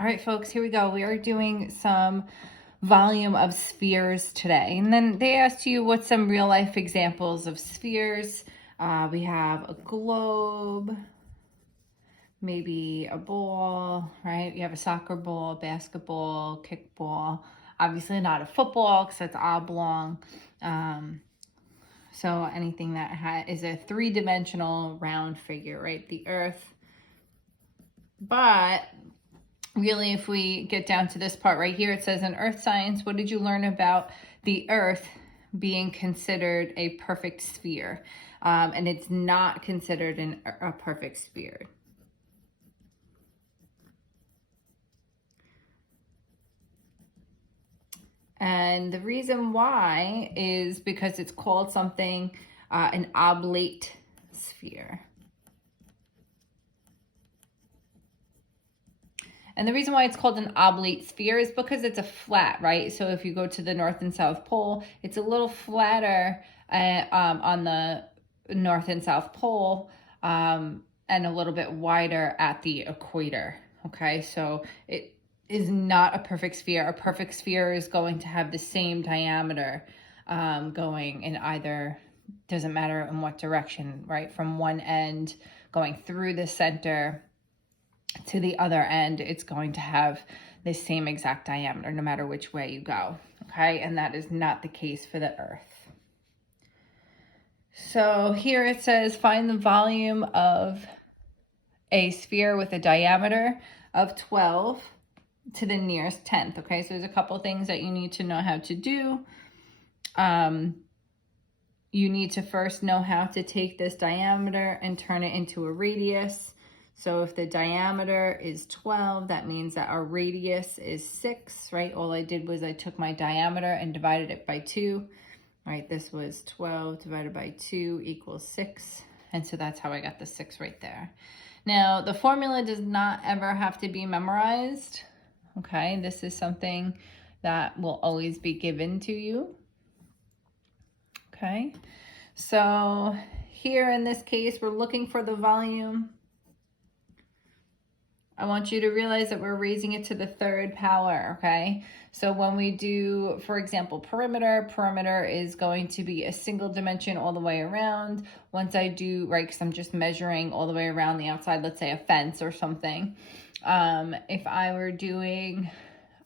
All right, folks, here we go. We are doing some volume of spheres today. And then they asked you what's some real life examples of spheres. We have a globe, maybe a ball, right? You have a soccer ball, basketball, kickball. Obviously not a football because it's oblong. So anything that is a three-dimensional round figure, right? The earth. But really, if we get down to this part right here, it says in earth science, what did you learn about the earth being considered a perfect sphere? And it's not considered a perfect sphere. And the reason why is because it's called something, an oblate sphere. And the reason why it's called an oblate sphere is because it's a flat, right? So if you go to the North and South Pole, it's a little flatter on the North and South Pole and a little bit wider at the equator, okay? So it is not a perfect sphere. A perfect sphere is going to have the same diameter going in either, doesn't matter in what direction, right? From one end going through the center to the other end, it's going to have the same exact diameter no matter which way you go, okay? And that is not the case for the earth. So here it says find the volume of a sphere with a diameter of 12 to the nearest 10th, okay? So there's a couple things that you need to know how to do. You need to first know how to take this diameter and turn it into a radius. So if the diameter is 12, that means that our radius is 6, right? All I did was I took my diameter and divided it by 2, right? This was 12 divided by 2 equals 6. And so that's how I got the 6 right there. Now, the formula does not ever have to be memorized, okay? This is something that will always be given to you, okay? So here in this case, we're looking for the volume. I want you to realize that we're raising it to the third power, okay? So when we do, for example, perimeter is going to be a single dimension all the way around. Once I do, right, because I'm just measuring all the way around the outside, let's say a fence or something. If I were doing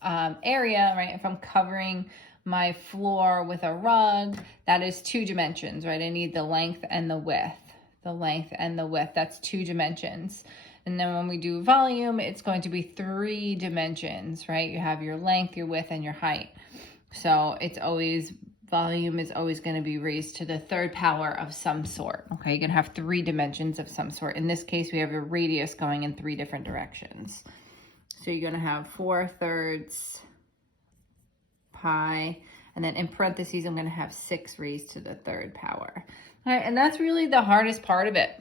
area, right, if I'm covering my floor with a rug, that is 2 dimensions, right? I need the length and the width. The length and the width, that's 2 dimensions. And then when we do volume, it's going to be 3 dimensions, right? You have your length, your width, and your height. So it's always, volume is always going to be raised to the third power of some sort, okay? You're going to have 3 dimensions of some sort. In this case, we have a radius going in 3 different directions. So you're going to have 4/3 pi, and then in parentheses, I'm going to have 6 raised to the third power. All right, and that's really the hardest part of it.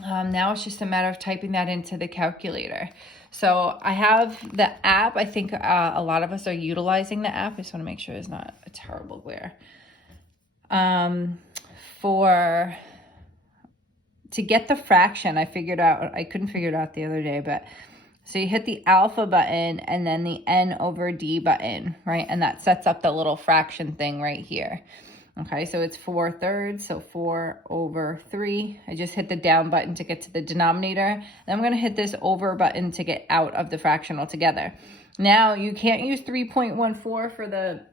Now it's just a matter of typing that into the calculator. So I have the app. I think a lot of us are utilizing the app. I just want to make sure there's not a terrible glare. To get the fraction, I couldn't figure it out the other day, but so you hit the alpha button and then the N/D button, right? And that sets up the little fraction thing right here. Okay, so it's 4/3, so 4/3. I just hit the down button to get to the denominator. Then I'm going to hit this over button to get out of the fraction altogether. Now, you can't use 3.14 for the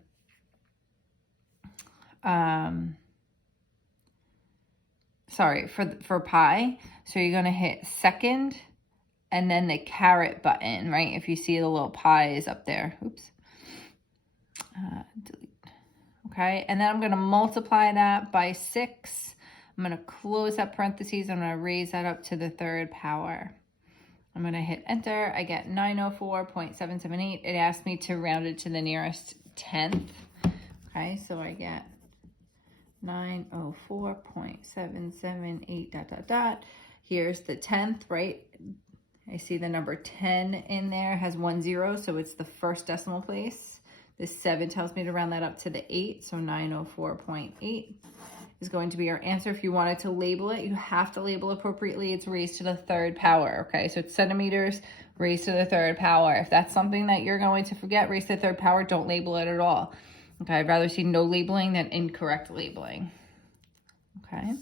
for pi. So you're going to hit second and then the caret button, right? If you see the little pi is up there. Oops. Delete. Okay, and then I'm going to multiply that by 6. I'm going to close that parentheses. I'm going to raise that up to the third power. I'm going to hit enter. I get 904.778. It asked me to round it to the nearest 10th. Okay, so I get 904.778 ... Here's the 10th, right? I see the number 10 in there has 1 0, so it's the first decimal place. This 7 tells me to round that up to the 8, so 904.8. is going to be our answer. If you wanted to label it, you have to label appropriately. It's raised to the third power, okay? So it's centimeters raised to the third power. If that's something that you're going to forget, raised to the third power, don't label it at all. Okay, I'd rather see no labeling than incorrect labeling. Okay.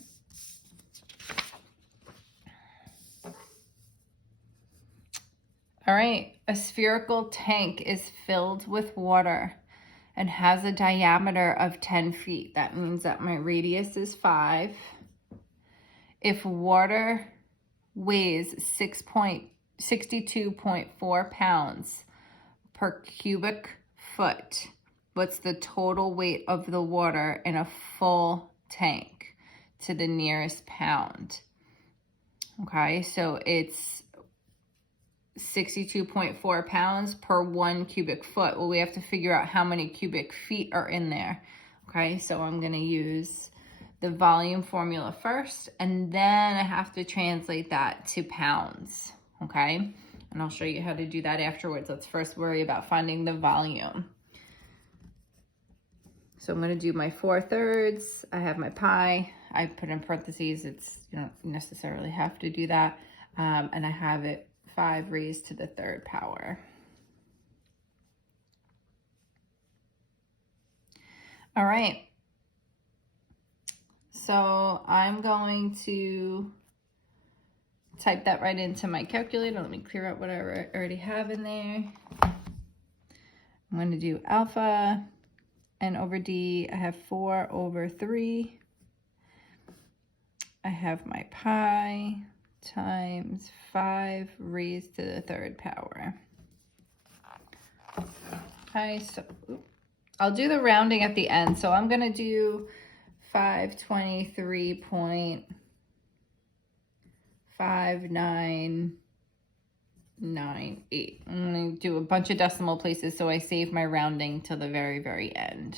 All right, a spherical tank is filled with water and has a diameter of 10 feet. That means that my radius is 5. If water weighs 62.4 pounds per cubic foot, what's the total weight of the water in a full tank to the nearest pound? Okay, so it's 62.4 pounds per 1 cubic foot. Well, we have to figure out how many cubic feet are in there. Okay, so I'm going to use the volume formula first, and then I have to translate that to pounds. Okay, and I'll show you how to do that afterwards. Let's first worry about finding the volume. So I'm going to do my 4/3. I have my pi. I put in parentheses. You don't necessarily have to do that. And I have it 5 raised to the third power. All right. So I'm going to type that right into my calculator. Let me clear out whatever I already have in there. I'm going to do alpha n over d. I have 4/3. I have my pi times 5 raised to the third power. Okay, so I'll do the rounding at the end. So I'm going to do 523.5998. I'm going to do a bunch of decimal places so I save my rounding till the very, very end.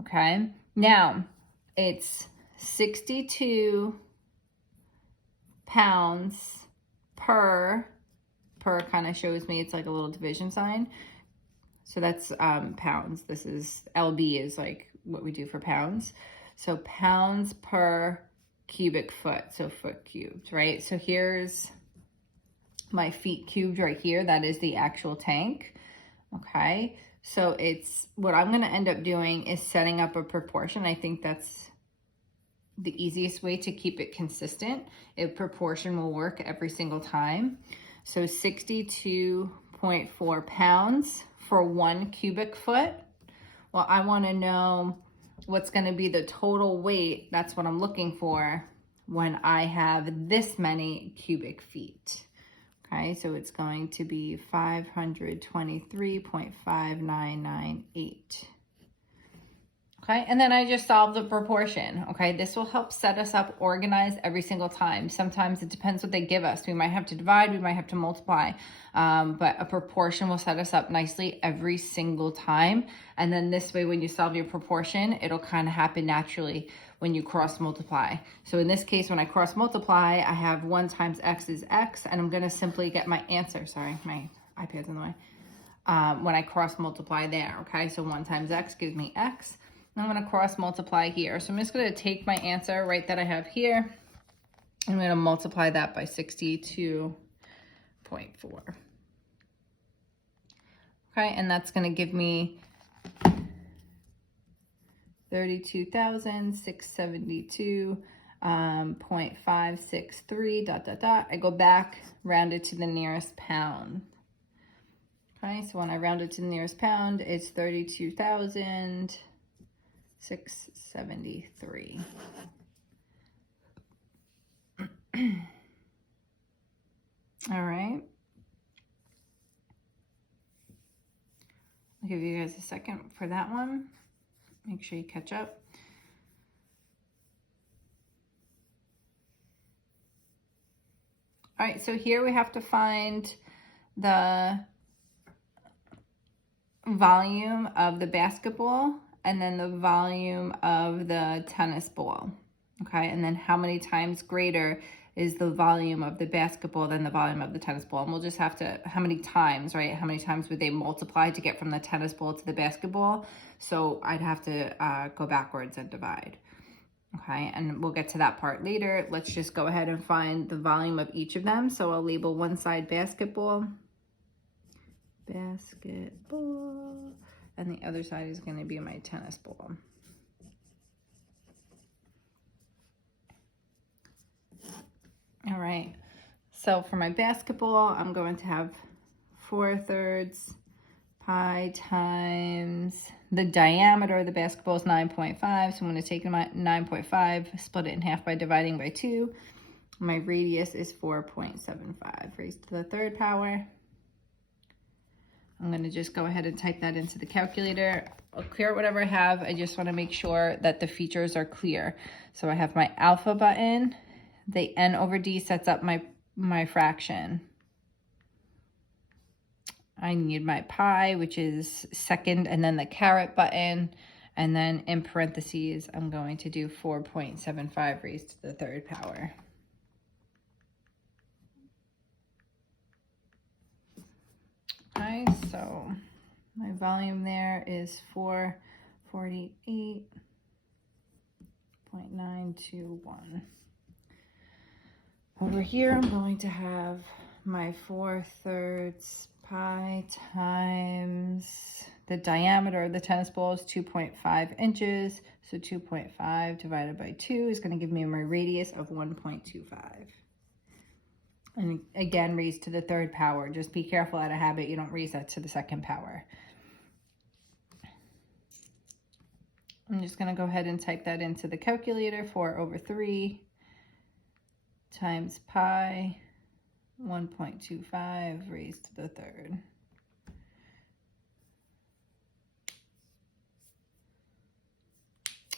Okay, now it's 62 pounds per kind of shows me it's like a little division sign. So that's pounds. This is LB is like what we do for pounds. So pounds per cubic foot, so foot cubed, right? So here's my feet cubed right here. That is the actual tank, okay? So it's, what I'm gonna end up doing is setting up a proportion. I think that's the easiest way to keep it consistent. A proportion will work every single time. So 62.4 pounds for 1 cubic foot. Well, I want to know what's going to be the total weight. That's what I'm looking for when I have this many cubic feet. Okay, so it's going to be 523.5998. Okay, and then I just solve the proportion. Okay, this will help set us up organized every single time. Sometimes it depends what they give us. We might have to divide, we might have to multiply, but a proportion will set us up nicely every single time. And then this way, when you solve your proportion, it'll kind of happen naturally when you cross multiply. So in this case, when I cross multiply, I have 1 times x is x, and I'm gonna simply get my answer. Sorry, my iPad's in the way. When I cross multiply there, okay? So 1 times x gives me x. I'm going to cross multiply here. So I'm just going to take my answer, right, that I have here. I'm going to multiply that by 62.4. Okay, and that's going to give me 32,672.563 ... I go back, round it to the nearest pound. Okay, so when I round it to the nearest pound, it's 32,673. All right. I'll give you guys a second for that one. Make sure you catch up. All right, so here we have to find the volume of the basketball and then the volume of the tennis ball, okay? And then how many times greater is the volume of the basketball than the volume of the tennis ball? And we'll just have to, how many times, right? How many times would they multiply to get from the tennis ball to the basketball? So I'd have to go backwards and divide. Okay, and we'll get to that part later. Let's just go ahead and find the volume of each of them. So I'll label one side basketball, basketball, and the other side is going to be my tennis ball. All right, so for my basketball, I'm going to have 4/3 pi times the diameter of the basketball is 9.5. So I'm going to take my 9.5, split it in half by dividing by 2. My radius is 4.75 raised to the third power. I'm going to just go ahead and type that into the calculator. I'll clear out whatever I have. I just want to make sure that the features are clear. So I have my alpha button. The n over d sets up my fraction. I need my pi, which is second, and then the caret button. And then in parentheses, I'm going to do 4.75 raised to the third power. Okay, so my volume there is 448.921. Over here, I'm going to have my 4/3 pi times the diameter of the tennis ball is 2.5 inches. So 2.5 divided by 2 is going to give me my radius of 1.25. And again, raised to the third power. Just be careful out of habit, you don't raise that to the second power. I'm just going to go ahead and type that into the calculator. 4/3 times pi 1.25 raised to the third.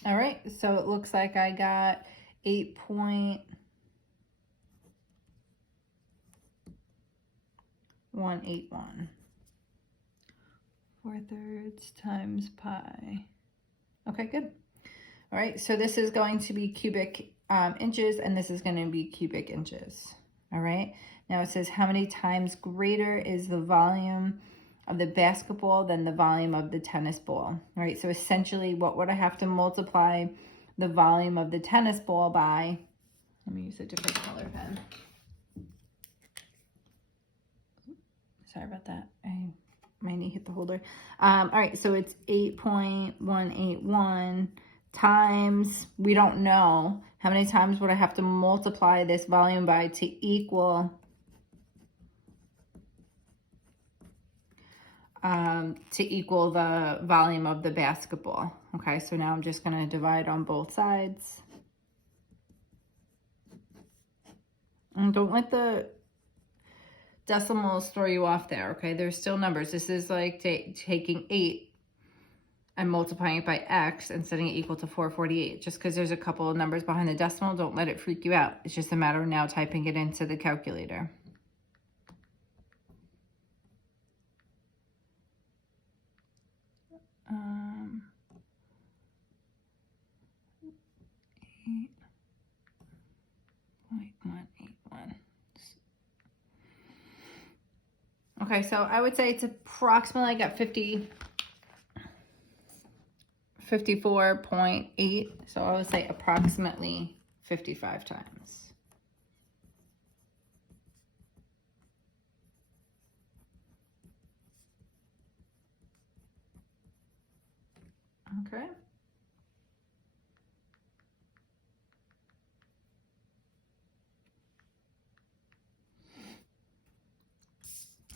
All right, so it looks like I got 8.181. 4/3 times pi. Okay, good. All right, so this is going to be cubic inches, and this is going to be cubic inches. All right, now it says how many times greater is the volume of the basketball than the volume of the tennis ball. All right, so essentially what would I have to multiply the volume of the tennis ball by? Let me use a different color pen. Sorry about that. My knee hit the holder. All right, so it's 8.181 times, we don't know, how many times would I have to multiply this volume by to equal the volume of the basketball. Okay, so now I'm just going to divide on both sides. And don't let the decimals throw you off there, okay? There's still numbers. This is like taking 8 and multiplying it by x and setting it equal to 448. Just because there's a couple of numbers behind the decimal, don't let it freak you out. It's just a matter of now typing it into the calculator. Okay, so I would say it's approximately, I got 54.8. So I would say approximately 55 times. Okay.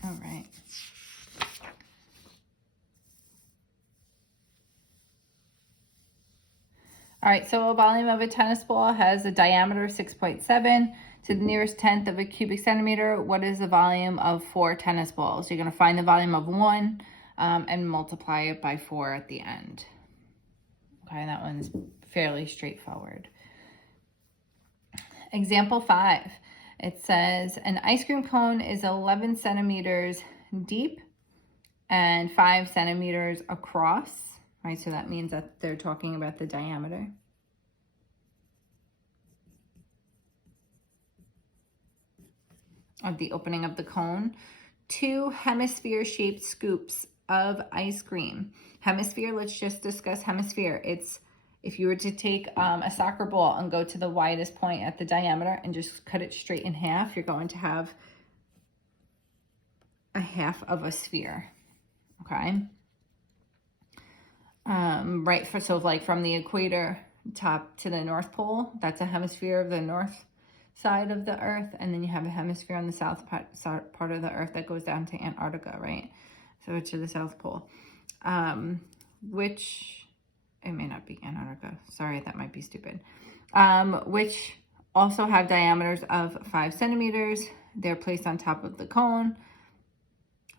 All right. All right, so a volume of a tennis ball has a diameter of 6.7 to the nearest tenth of a cubic centimeter. What is the volume of 4 tennis balls? You're going to find the volume of 1 and multiply it by 4 at the end. Okay, that one's fairly straightforward. Example 5. It says an ice cream cone is 11 centimeters deep and 5 centimeters across. Right, so that means that they're talking about the diameter. Of the opening of the cone. 2 hemisphere-shaped scoops of ice cream. Hemisphere, let's just discuss hemisphere. It's If you were to take a soccer ball and go to the widest point at the diameter and just cut it straight in half, you're going to have a half of a sphere, okay? Right, so like from the equator top to the North Pole, that's a hemisphere of the north side of the Earth, and then you have a hemisphere on the south part of the Earth that goes down to Antarctica, right? So to the South Pole, which, it may not be Antarctica, sorry, that might be stupid, which also have diameters of 5 centimeters. They're placed on top of the cone.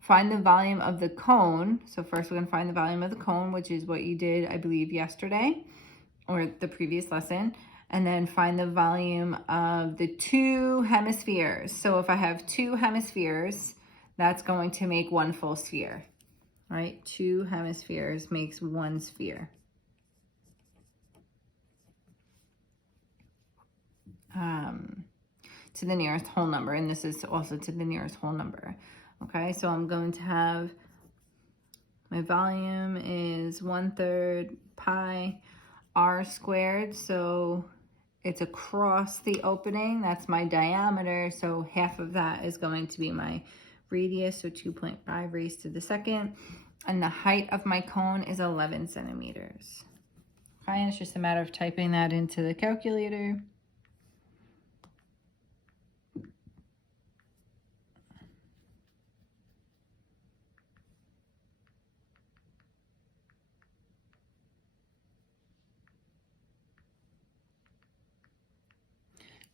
Find the volume of the cone. So first we're going to find the volume of the cone, which is what you did, I believe, yesterday or the previous lesson. And then find the volume of the 2 hemispheres. So if I have 2 hemispheres, that's going to make 1 full sphere, right? 2 hemispheres makes 1 sphere. To the nearest whole number, and this is also to the nearest whole number. Okay, so I'm going to have, my volume is 1/3 pi r squared, so it's across the opening, that's my diameter, so half of that is going to be my radius, so 2.5 raised to the second, and the height of my cone is 11 centimeters. Okay, and it's just a matter of typing that into the calculator.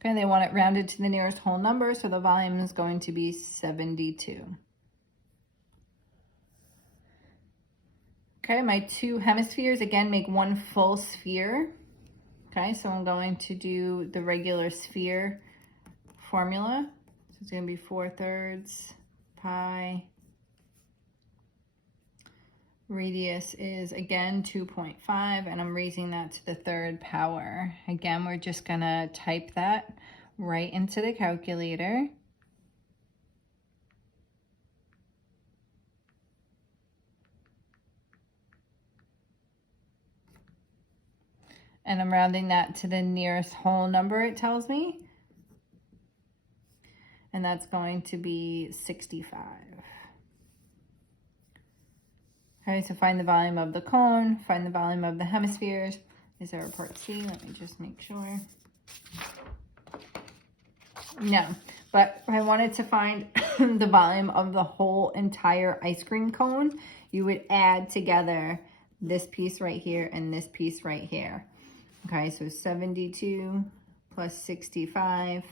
Okay, they want it rounded to the nearest whole number, so the volume is going to be 72. Okay, my 2 hemispheres, again, make 1 full sphere. Okay, so I'm going to do the regular sphere formula. So it's going to be 4/3 pi. Radius is, again, 2.5, and I'm raising that to the 3rd power. Again, we're just going to type that right into the calculator. And I'm rounding that to the nearest whole number, it tells me. And that's going to be 65. Okay, so find the volume of the cone, find the volume of the hemispheres. Is there a part C? Let me just make sure. No, but if I wanted to find the volume of the whole entire ice cream cone, you would add together this piece right here and this piece right here. Okay, so 72 plus 65.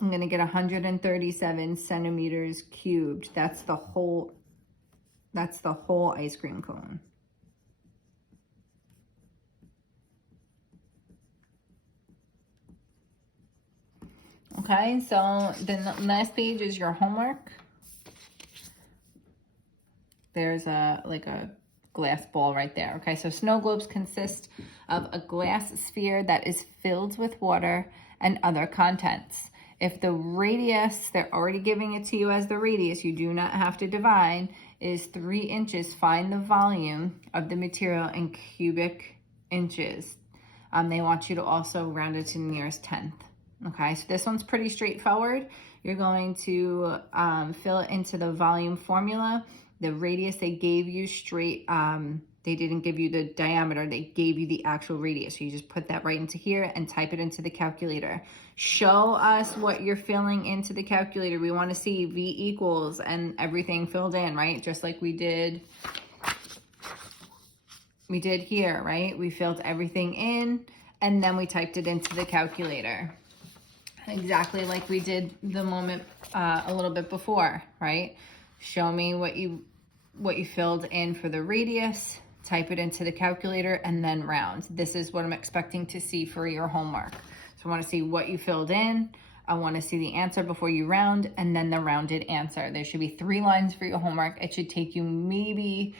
I'm going to get 137 centimeters cubed. That's the whole ice cream cone. Okay, so the last page is your homework. There's like a glass ball right there. Okay, so snow globes consist of a glass sphere that is filled with water and other contents. If the radius, they're already giving it to you as the radius, you do not have to divide, is 3 inches, find the volume of the material in cubic inches. They want you to also round it to the nearest tenth. Okay, so this one's pretty straightforward. You're going to fill it into the volume formula. The radius they gave you straight, they didn't give you the diameter, they gave you the actual radius. So you just put that right into here and type it into the calculator. Show us what you're filling into the calculator. We want to see V equals and everything filled in, right? Just like we did here, right? We filled everything in and then we typed it into the calculator. Exactly like we did the moment a little bit before, right? Show me what you filled in for the radius, type it into the calculator, and then round. This is what I'm expecting to see for your homework. So I want to see what you filled in. I want to see the answer before you round, and then the rounded answer. There should be 3 lines for your homework. It should take you maybe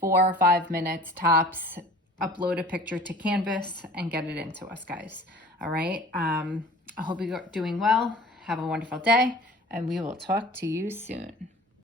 4 or 5 minutes tops. Upload a picture to Canvas and get it into us, guys. All right. I hope you're doing well. Have a wonderful day, and we will talk to you soon.